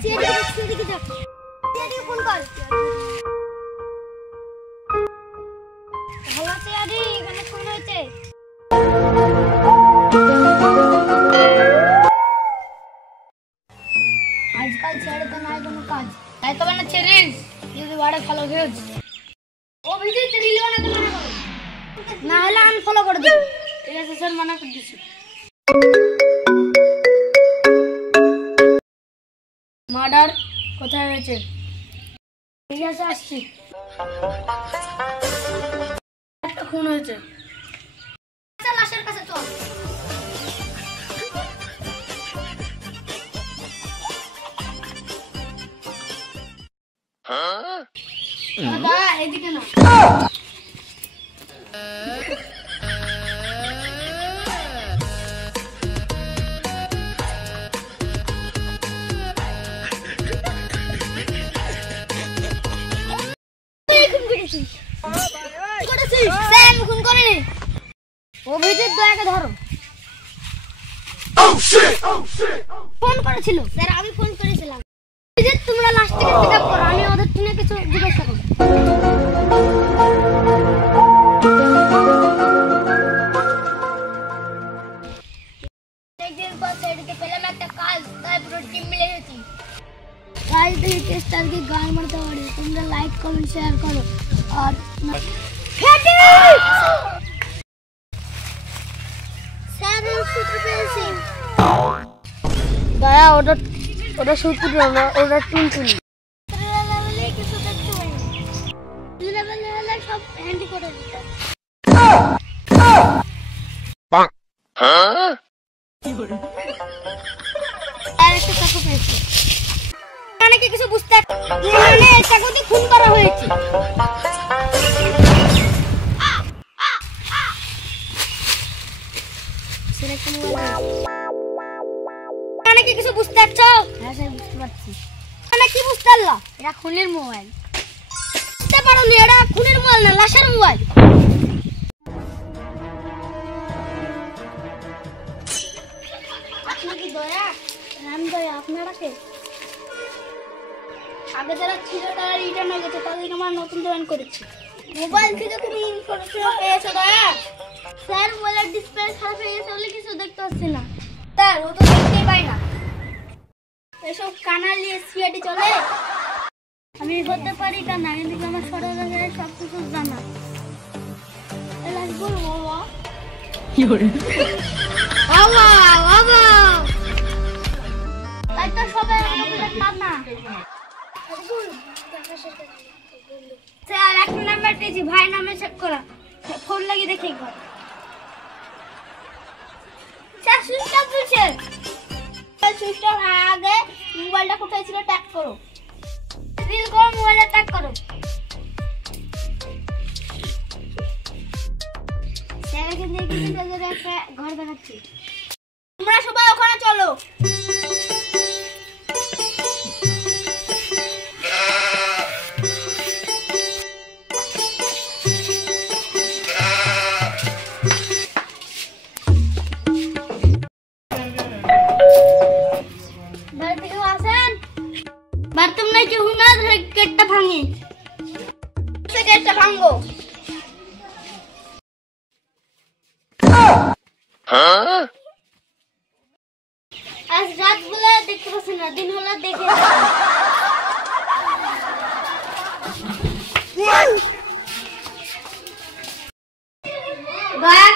CID যা phone কর। Hello CID, এখানে ফোন হয়েছে। আজকাল ছেড়ে তো নাই কোনো কাজ, তাই তো বানাচ্ছে রিলস। যদি বাড়ে ফলো ভিউজ অভিজিৎ রিল বানাতে মানা করো, না হলে আনফলো করে দেব। ঠিক আছে স্যার, মানা করে দিচ্ছি। মার্ডার কোথায় হয়েছে? ঠিক আছে আসছি। একটা খুন হয়েছে, লাশের কাছে চল। দাদা এদিকে না। অভিজিৎ দয়াকে ধরো। ফোন করেছিল স্যার, আমি ফোন করেছিলাম। অভিজিৎ তোমরা লাস্ট থেকে পিকআপ করো, আমি ওদের থেকে কিছু জিজ্ঞাসা করব। একদিন পর সেদিকে পেলাম একটা কাজ, তাই পুরো টিম মিলে গেছি। গাইস এই টেস্টার কি গান মারতে পারে, তোমরা লাইক কমেন্ট শেয়ার করো। আর ফেটি স্যার সূত্র পেয়েছি। দয়া ওটা সূত্র না, ওটা টুনটুনি। লেভেলে কিছু দেখতে পাই না, লেভেলে হলে সব হ্যান্ডি করে দিতে। হ্যাঁ আর একটা চাকু পেয়েছি। মানে কি কিছু বুঝতে মানে চাকুতে খুন করা হয়েছে। মানে কি কিছু বুঝতে পারছো? হ্যাঁ স্যার বুঝতে পারছি। মানে কি বুঝতে পারলা? এটা খুনের মোবাইল। বুঝতে পারোনি এটা খুনের মোবাইল না, লাশের মোবাইল। আপনি কি দয়া? রাম দয়া আপনারা কে? আগে যারা ছিল তারা রিটার্ন হয়ে গেছে, তাদেরকে আমরা নতুন জয়েন করেছি। মোবাইল থেকে তুমি ইনফরমেশন পেয়েছো দয়া? স্যার মোবাইলের ডিসপ্লে খারাপ হয়ে গেছে বলে কিছু দেখতে পাচ্ছি না। স্যার ও তো দেখতেই পাই না। এসব কানালি সিআইডি চলে? আমি হতে পারি কানা, কিন্তু আমার সরকারের সব কিছু জানা। এলা বলবো বাবা কি করে বাবা বাবা, তাই তো সবাই আমাদের কানা। স্যার একটা নাম্বার পেয়েছি, ভাই নামে চেক করা। ফোন লাগিয়ে দেখে একবার। স্যার সুইচ অফ হয়েছে। সুইচ অফ আগে মোবাইলটা কোথায় ছিল ট্যাগ করো। রিল করো, মোবাইলে ট্যাগ করো। স্যার এখানে দেখি একটা ঘর দেখাচ্ছি। তোমরা সবাই ওখানে চলো। गेटটা ভাঙে, গেটটা ভাঙবো। আজ রাত বলে দেখতে পাচ্ছি না, দিন হলে দেখে। দয়া